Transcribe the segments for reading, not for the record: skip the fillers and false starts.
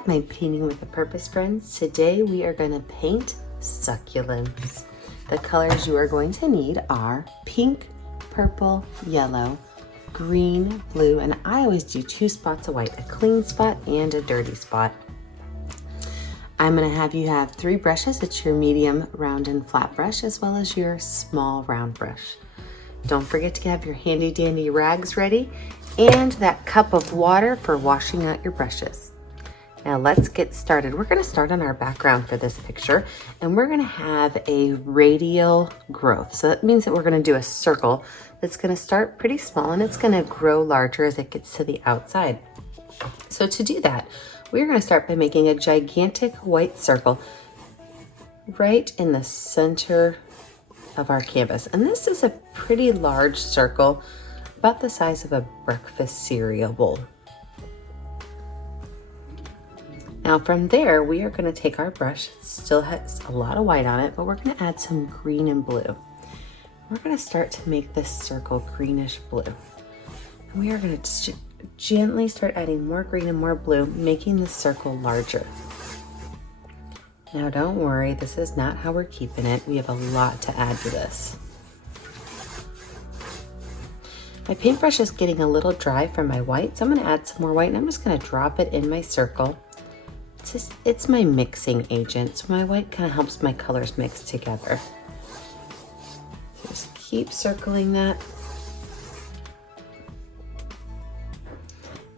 back, my Painting with a Purpose friends. Today we are going to paint succulents. The colors you are going to need are pink, purple, yellow, green, blue, and I always do 2 spots of white, a clean spot and a dirty spot. I'm going to have you have 3 brushes. It's your medium, round, and flat brush, as well as your small round brush. Don't forget to have your handy dandy rags ready and that cup of water for washing out your brushes. Now let's get started. We're going to start on our background for this picture, and we're going to have a radial growth. So that means that we're going to do a circle that's going to start pretty small and it's going to grow larger as it gets to the outside. So to do that, we're going to start by making a gigantic white circle right in the center of our canvas. And this is a pretty large circle, about the size of a breakfast cereal bowl. Now from there, we are going to take our brush, it still has a lot of white on it, but we're going to add some green and blue. We're going to start to make this circle greenish blue. And we are going to gently start adding more green and more blue, making the circle larger. Now don't worry, this is not how we're keeping it. We have a lot to add to this. My paintbrush is getting a little dry from my white, so I'm going to add some more white and I'm just going to drop it in my circle. It's my mixing agent, so my white kind of helps my colors mix together. So just keep circling that.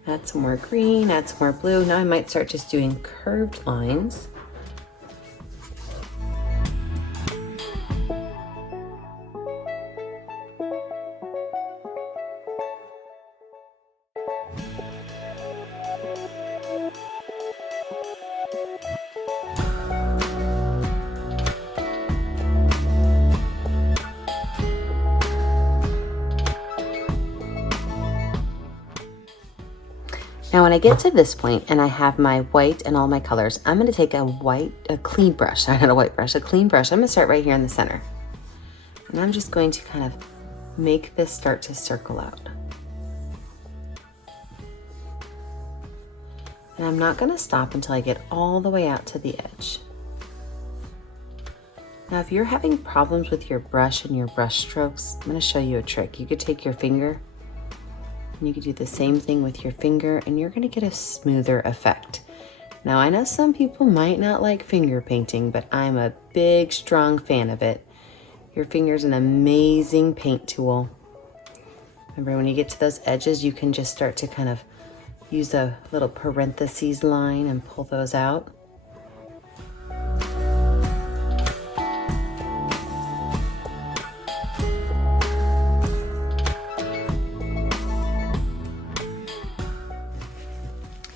Add some more green, add some more blue. Now I might start just doing curved lines. Now when I get to this point and I have my white and all my colors, I'm going to take a clean brush, sorry, not a white brush, a clean brush. I'm going to start right here in the center. And I'm just going to kind of make this start to circle out. And I'm not going to stop until I get all the way out to the edge. Now if you're having problems with your brush and your brush strokes, I'm going to show you a trick. You could take your finger, you could do the same thing with your finger and you're going to get a smoother effect. Now I know some people might not like finger painting, but I'm a big, strong fan of it. Your finger's an amazing paint tool. Remember, when you get to those edges, you can just start to kind of use a little parentheses line and pull those out.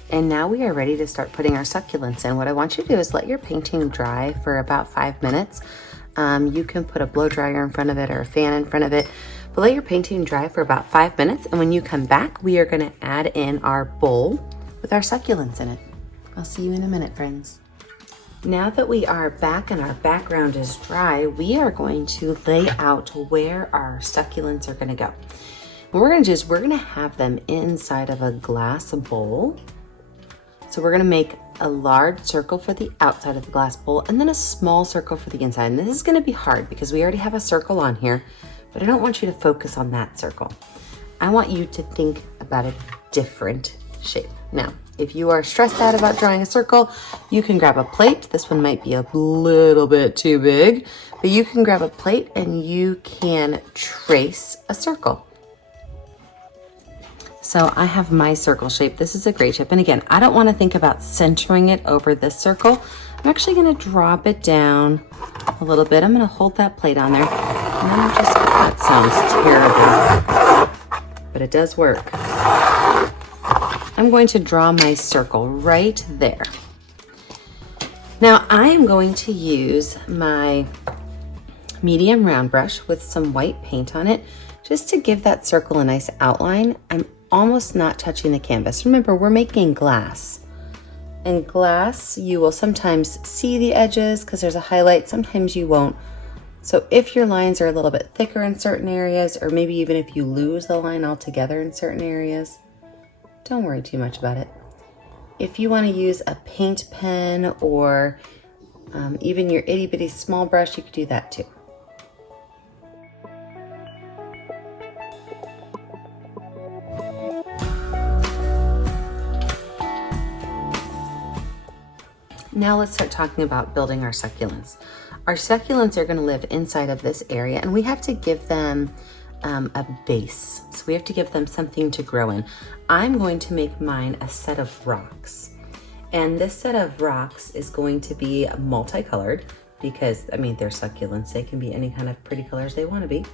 And now we are ready to start putting our succulents in. What I want you to do is let your painting dry for about 5 minutes. You can put a blow dryer in front of it or a fan in front of it, but let your painting dry for about 5 minutes. And when you come back, we are going to add in our bowl with our succulents in it. I'll see you in a minute, friends. Now that we are back and our background is dry, we are going to lay out where our succulents are going to go. What we're going to do is we're going to have them inside of a glass bowl. So we're going to make a large circle for the outside of the glass bowl and then a small circle for the inside. And this is going to be hard because we already have a circle on here, but I don't want you to focus on that circle. I want you to think about a different shape. Now, if you are stressed out about drawing a circle, you can grab a plate. This one might be a little bit too big, but you can grab a plate and you can trace a circle. So I have my circle shape. This is a great shape. And again, I don't want to think about centering it over this circle. I'm actually going to drop it down a little bit. I'm going to hold that plate on there. And then that sounds terrible, but it does work. I'm going to draw my circle right there. Now I am going to use my medium round brush with some white paint on it just to give that circle a nice outline. I'm almost not touching the canvas. Remember, we're making glass. In glass, you will sometimes see the edges because there's a highlight, sometimes you won't. So if your lines are a little bit thicker in certain areas, or maybe even if you lose the line altogether in certain areas, don't worry too much about it. If you want to use a paint pen or even your itty bitty small brush, you could do that too. Now let's start talking about building our succulents. Our succulents are going to live inside of this area, and we have to give them a base. So we have to give them something to grow in. I'm going to make mine a set of rocks. And this set of rocks is going to be multicolored because, I mean, they're succulents. They can be any kind of pretty colors they want to be.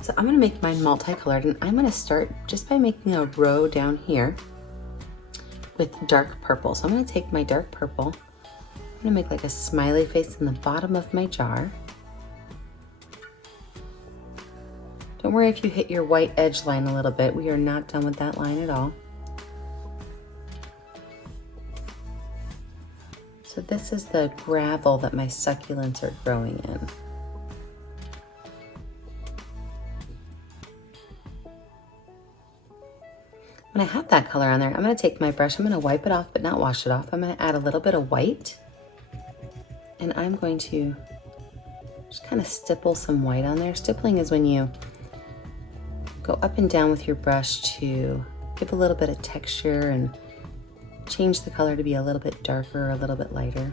So I'm going to make mine multicolored, and I'm going to start just by making a row down here with dark purple. So I'm going to take my dark purple. I'm gonna make like a smiley face in the bottom of my jar. Don't worry if you hit your white edge line a little bit. We are not done with that line at all. So this is the gravel that my succulents are growing in. When I have that color on there, I'm gonna take my brush, I'm gonna wipe it off but not wash it off. I'm gonna add a little bit of white. And I'm going to just kind of stipple some white on there. Stippling is when you go up and down with your brush to give a little bit of texture and change the color to be a little bit darker or a little bit lighter.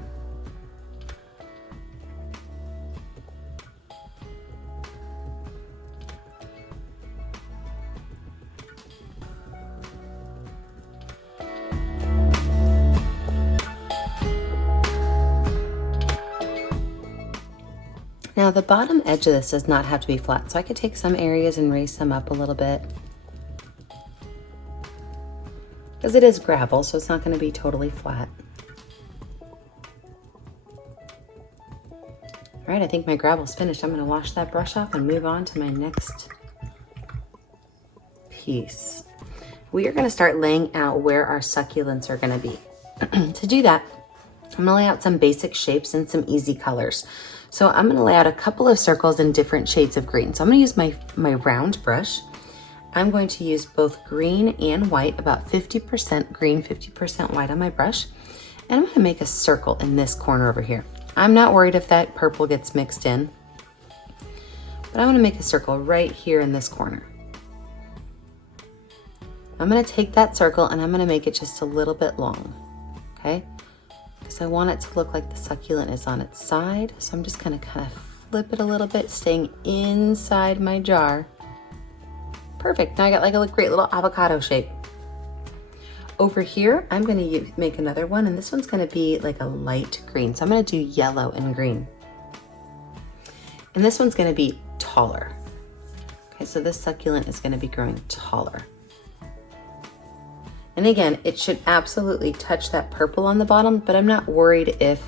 Now the bottom edge of this does not have to be flat, so I could take some areas and raise them up a little bit. Because it is gravel, so it's not going to be totally flat. All right, I think my gravel's finished. I'm going to wash that brush off and move on to my next piece. We are going to start laying out where our succulents are going to be. To do that, I'm going to lay out some basic shapes and some easy colors. So I'm going to lay out a couple of circles in different shades of green. So I'm going to use my round brush. I'm going to use both green and white, about 50% green, 50% white on my brush. And I'm going to make a circle in this corner over here. I'm not worried if that purple gets mixed in, but I want to make a circle right here in this corner. I'm going to take that circle and I'm going to make it just a little bit long, okay? Because I want it to look like the succulent is on its side. So I'm just going to kind of flip it a little bit, staying inside my jar. Perfect. Now I got like a great little avocado shape. Over here, I'm going to make another one, and this one's going to be like a light green. So I'm going to do yellow and green. And this one's going to be taller. Okay, so this succulent is going to be growing taller. And again, it should absolutely touch that purple on the bottom, but I'm not worried if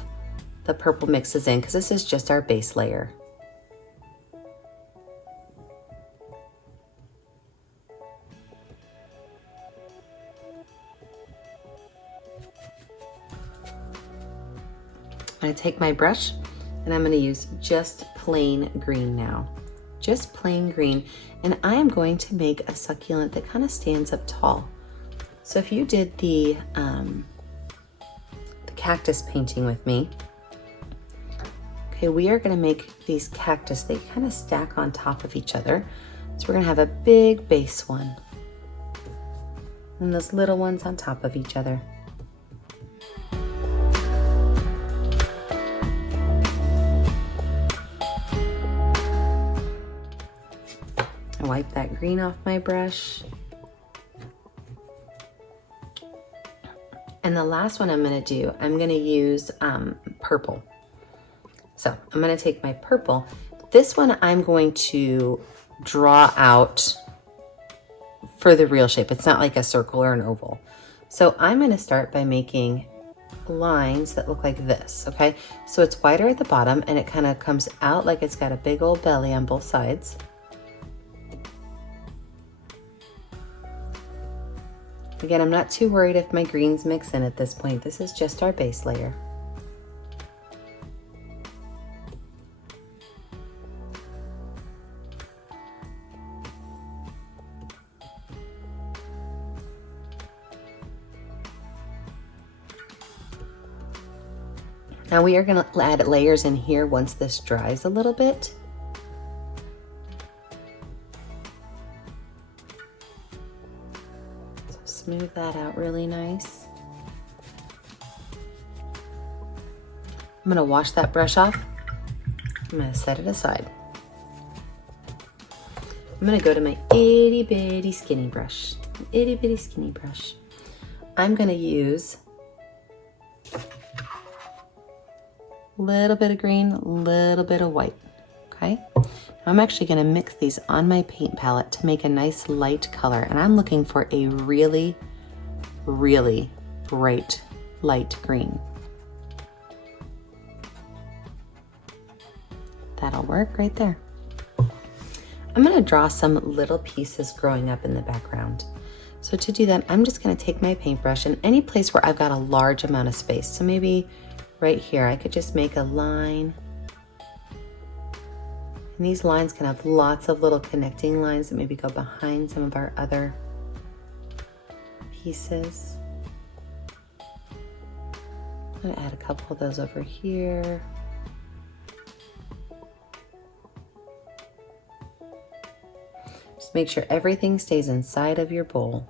the purple mixes in because this is just our base layer. I'm going to take my brush and I'm going to use just plain green now. Just plain green. And I am going to make a succulent that kind of stands up tall. So if you did the cactus painting with me, okay, we are going to make these cactus, they kind of stack on top of each other. So we're going to have a big base one and those little ones on top of each other. I wipe that green off my brush. And the last one I'm going to do, I'm going to use purple. So I'm going to take my purple. This one I'm going to draw out for the real shape. It's not like a circle or an oval. So I'm going to start by making lines that look like this, okay? So it's wider at the bottom and it kind of comes out like it's got a big old belly on both sides. Again, I'm not too worried if my greens mix in at this point. This is just our base layer. Now we are gonna add layers in here once this dries a little bit. So smooth that out really nice. I'm gonna wash that brush off. I'm gonna set it aside. I'm gonna go to my itty bitty skinny brush. Itty bitty skinny brush. I'm gonna use a little bit of green, a little bit of white, okay? I'm actually gonna mix these on my paint palette to make a nice light color, and I'm looking for a really, really bright light green. That'll work right there. I'm gonna draw some little pieces growing up in the background. So to do that, I'm just gonna take my paintbrush, and any place where I've got a large amount of space, so maybe right here, I could just make a line. And these lines can have lots of little connecting lines that maybe go behind some of our other pieces. I'm gonna add a couple of those over here. Just make sure everything stays inside of your bowl.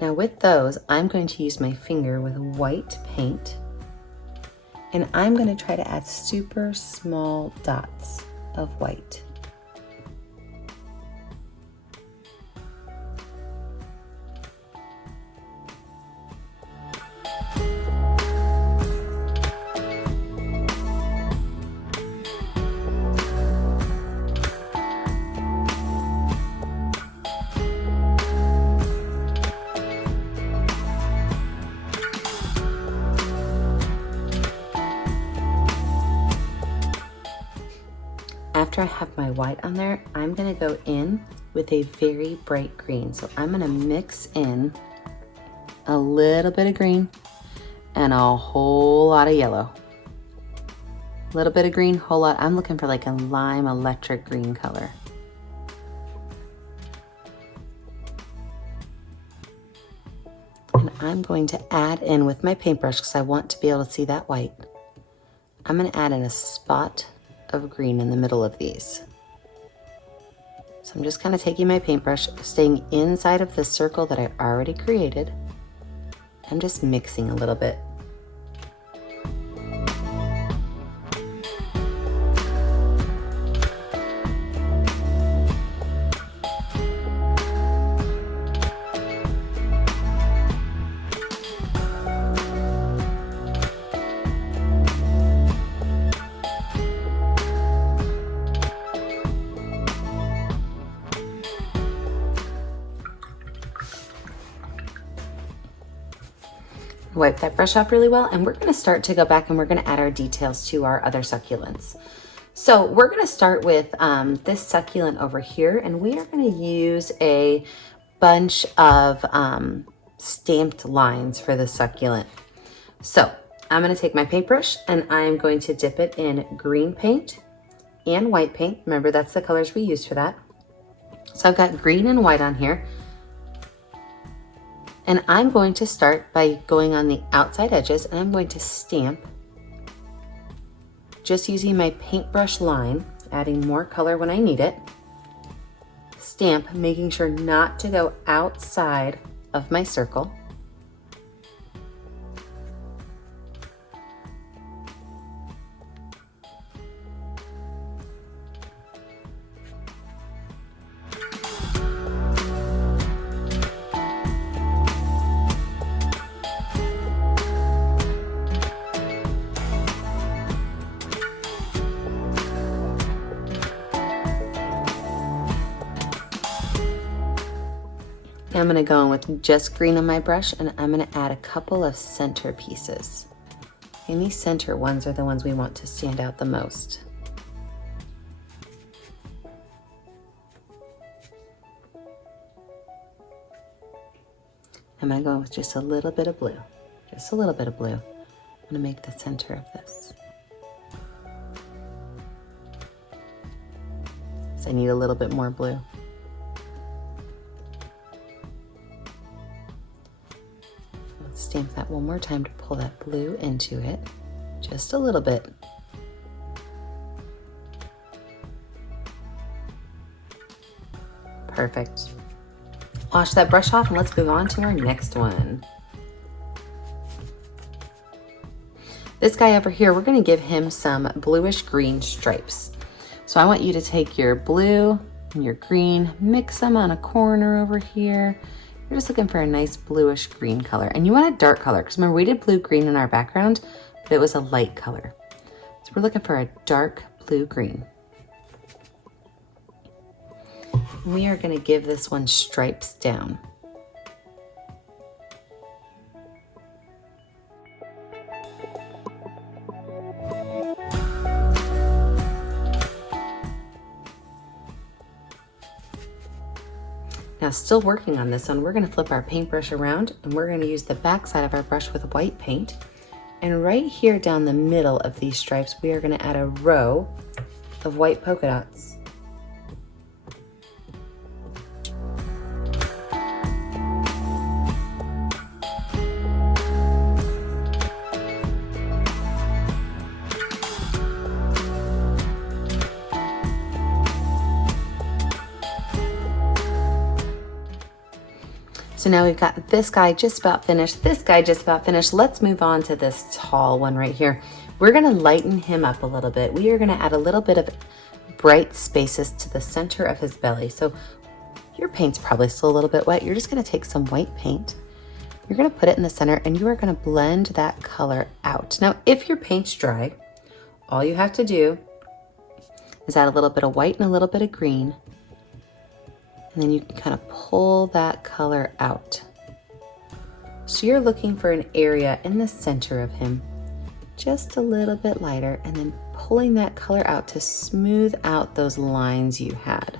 Now with those, I'm going to use my finger with white paint, and I'm going to try to add super small dots of white. After I have my white on there, I'm gonna go in with a very bright green. So I'm gonna mix in a little bit of green and a whole lot of yellow. A little bit of green, whole lot. I'm looking for like a lime electric green color. And I'm going to add in with my paintbrush, because I want to be able to see that white. I'm gonna add in a spot of green in the middle of these. So I'm just kind of taking my paintbrush, staying inside of the circle that I already created. I'm just mixing a little bit. Wipe that brush off really well, and we're going to start to go back and we're going to add our details to our other succulents. So we're going to start with this succulent over here, and we are going to use a bunch of stamped lines for the succulent. So I'm going to take my paintbrush and I'm going to dip it in green paint and white paint. Remember, that's the colors we used for that. So I've got green and white on here. And I'm going to start by going on the outside edges, and I'm going to stamp just using my paintbrush line, adding more color when I need it. Stamp, making sure not to go outside of my circle. I'm going to go in with just green on my brush, and I'm going to add a couple of center pieces. And these center ones are the ones we want to stand out the most. I'm going to go in with just a little bit of blue. Just a little bit of blue. I'm going to make the center of this. I need a little bit more blue. Let's stamp that one more time to pull that blue into it. Just a little bit. Perfect. Wash that brush off and let's move on to our next one. This guy over here, we're going to give him some bluish green stripes. So I want you to take your blue and your green, mix them on a corner over here. You're just looking for a nice bluish green color. And you want a dark color, because remember we did blue-green in our background, but it was a light color. So we're looking for a dark blue-green. We are going to give this one stripes down. Now, still working on this one, we're going to flip our paintbrush around and we're going to use the back side of our brush with white paint. And right here down the middle of these stripes, we are going to add a row of white polka dots. So now we've got this guy just about finished, this guy just about finished. Let's move on to this tall one right here. We're gonna lighten him up a little bit. We are gonna add a little bit of bright spaces to the center of his belly. So your paint's probably still a little bit wet. You're just gonna take some white paint. You're gonna put it in the center and you are gonna blend that color out. Now, if your paint's dry, all you have to do is add a little bit of white and a little bit of green. And then you can kind of pull that color out. So you're looking for an area in the center of him, just a little bit lighter, and then pulling that color out to smooth out those lines you had.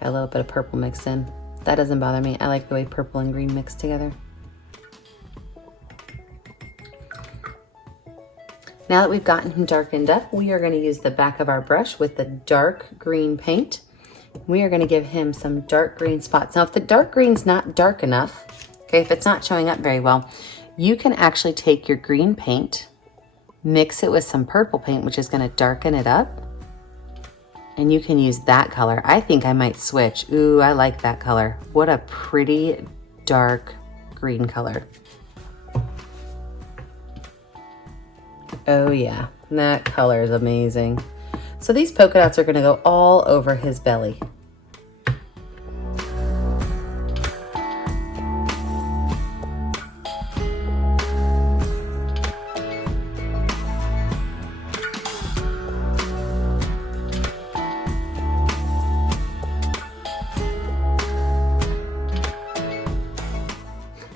Got a little bit of purple mixed in. That doesn't bother me. I like the way purple and green mix together. Now that we've gotten him darkened up, we are going to use the back of our brush with the dark green paint. We are going to give him some dark green spots. Now, if the dark green's not dark enough, okay, if it's not showing up very well, you can actually take your green paint, mix it with some purple paint, which is going to darken it up. And you can use that color. I think I might switch. Ooh, I like that color. What a pretty dark green color. Oh yeah, that color is amazing. So these polka dots are gonna go all over his belly.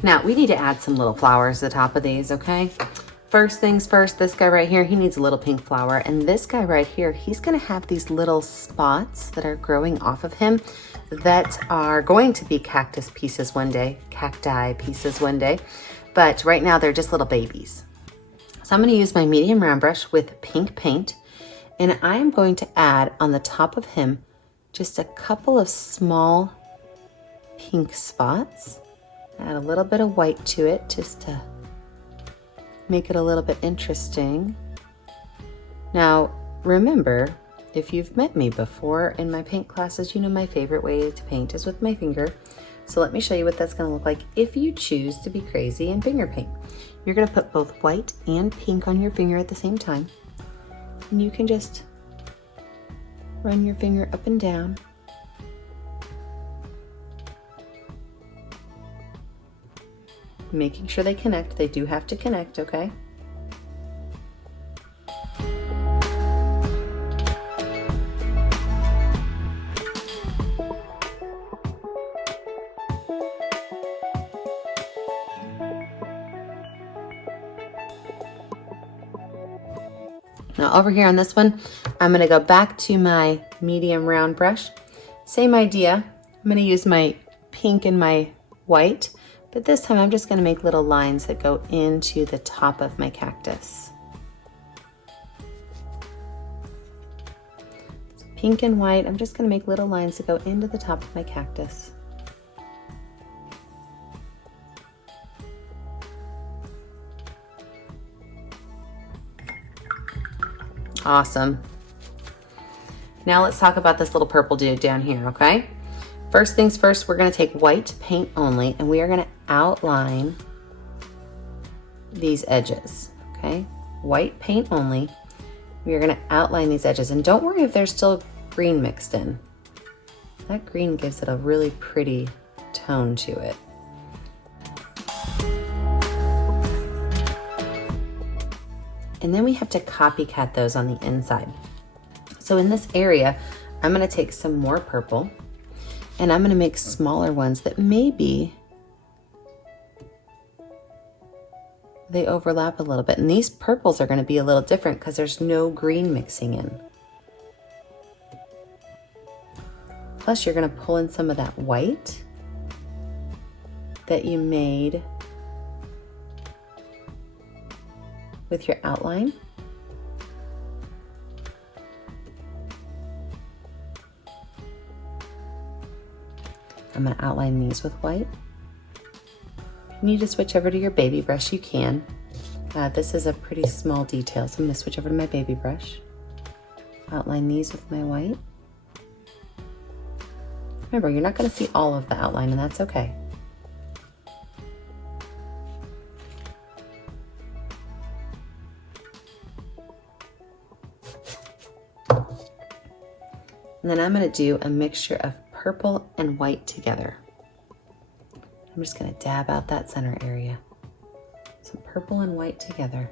Now, we need to add some little flowers to the top of these, okay? First things first, this guy right here, he needs a little pink flower. And this guy right here, he's gonna have these little spots that are growing off of him that are going to be cacti pieces one day. But right now they're just little babies. So I'm gonna use my medium round brush with pink paint, and I'm going to add on the top of him just a couple of small pink spots. Add a little bit of white to it just to make it a little bit interesting. Now, remember, if you've met me before in my paint classes, you know my favorite way to paint is with my finger. So let me show you what that's going to look like if you choose to be crazy and finger paint. You're going to put both white and pink on your finger at the same time. And you can just run your finger up and down. Making sure they connect. They do have to connect, okay? Now over here on this one, I'm gonna go back to my medium round brush. Same idea. I'm gonna use my pink and my white, but this time I'm just gonna make little lines that go into the top of my cactus. So pink and white, I'm just gonna make little lines that go into the top of my cactus. Awesome. Now let's talk about this little purple dude down here, okay? First things first, we're gonna take white paint only, and we are gonna outline these edges, okay? White paint only. We are gonna outline these edges, and don't worry if there's still green mixed in. That green gives it a really pretty tone to it. And then we have to copycat those on the inside. So in this area, I'm gonna take some more purple and I'm gonna make smaller ones that maybe they overlap a little bit. And these purples are gonna be a little different because there's no green mixing in. Plus you're gonna pull in some of that white that you made with your outline. I'm gonna outline these with white. If you need to switch over to your baby brush, you can. This is a pretty small detail, so I'm gonna switch over to my baby brush. Outline these with my white. Remember, you're not gonna see all of the outline, and that's okay. And then I'm gonna do a mixture of purple and white together. I'm just gonna dab out that center area. Some purple and white together.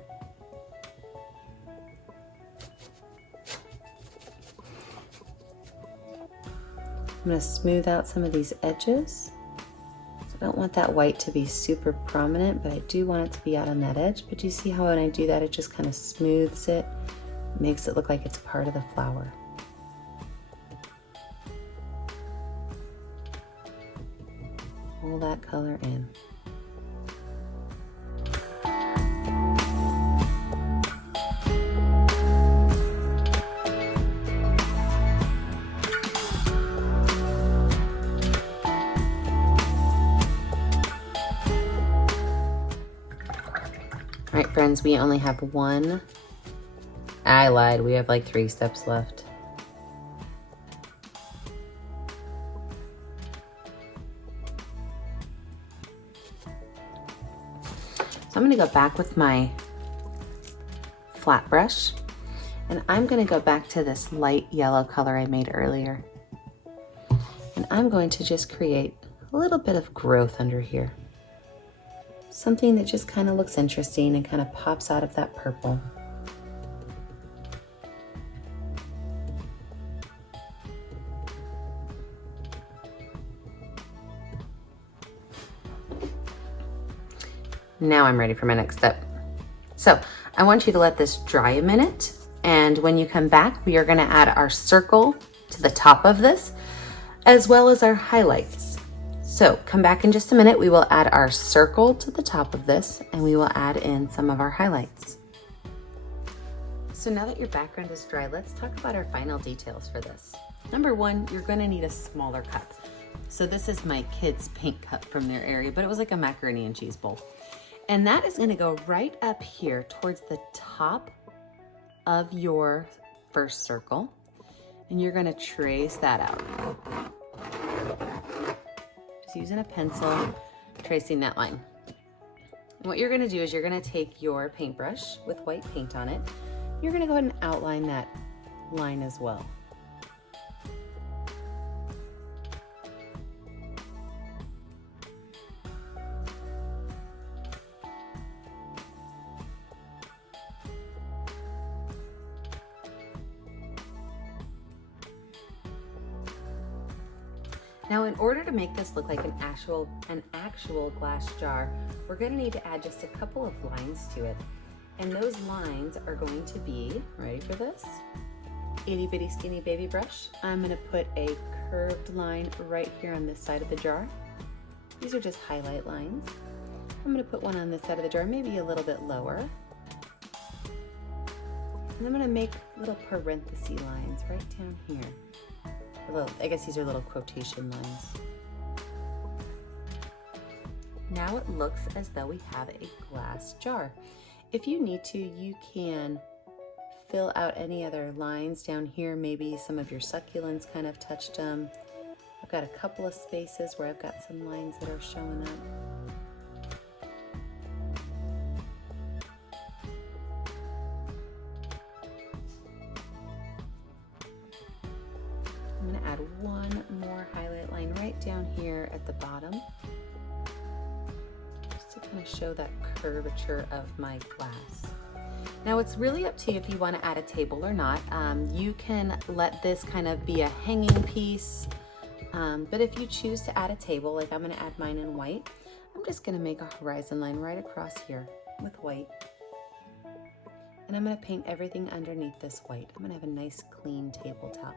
I'm gonna smooth out some of these edges. So I don't want that white to be super prominent, but I do want it to be out on that edge. But you see how when I do that, it just kind of smooths it, makes it look like it's part of the flower. Pull that color in. All right, friends, we only have one. I lied, we have like 3 steps left. So I'm gonna go back with my flat brush and I'm gonna go back to this light yellow color I made earlier. And I'm going to just create a little bit of growth under here. Something that just kind of looks interesting and kind of pops out of that purple. Now I'm ready for my next step. So I want you to let this dry a minute. And when you come back, we are gonna add our circle to the top of this, as well as our highlights. So come back in just a minute. We will add our circle to the top of this and we will add in some of our highlights. So now that your background is dry, let's talk about our final details for this. Number one, you're gonna need a smaller cup. So this is my kids' paint cup from their area, but it was like a macaroni and cheese bowl. And that is gonna go right up here towards the top of your first circle. And you're gonna trace that out. Just using a pencil, tracing that line. And what you're gonna do is you're gonna take your paintbrush with white paint on it. You're gonna go ahead and outline that line as well. Now, in order to make this look like an actual glass jar, we're gonna need to add just a couple of lines to it. And those lines are going to be, ready for this? Itty bitty skinny baby brush. I'm gonna put a curved line right here on this side of the jar. These are just highlight lines. I'm gonna put one on this side of the jar, maybe a little bit lower. And I'm gonna make little parenthesis lines right down here. I guess these are little quotation lines. Now it looks as though we have a glass jar. If you need to, you can fill out any other lines down here. Maybe some of your succulents kind of touched them. I've got a couple of spaces where I've got some lines that are showing up. I'm going to add one more highlight line right down here at the bottom, just to kind of show that curvature of my glass. Now it's really up to you if you want to add a table or not. You can let this kind of be a hanging piece, but if you choose to add a table, like I'm going to add mine in white, I'm just going to make a horizon line right across here with white. And I'm going to paint everything underneath this white. I'm going to have a nice clean tabletop.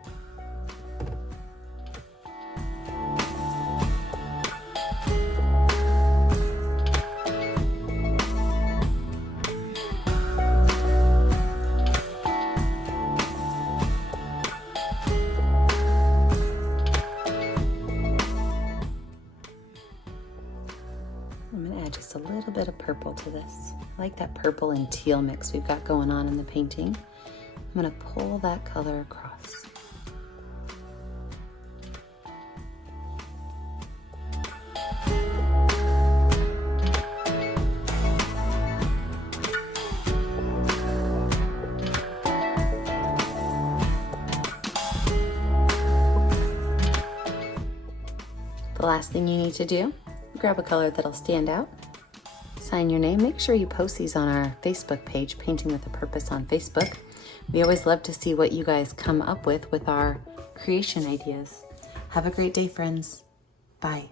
I'm going to add just a little bit of purple to this. I like that purple and teal mix we've got going on in the painting. I'm going to pull that color across. The last thing you need to do, grab a color that'll stand out, sign your name. Make sure you post these on our Facebook page, Painting with a Purpose on Facebook. We always love to see what you guys come up with our creation ideas. Have a great day, friends. Bye.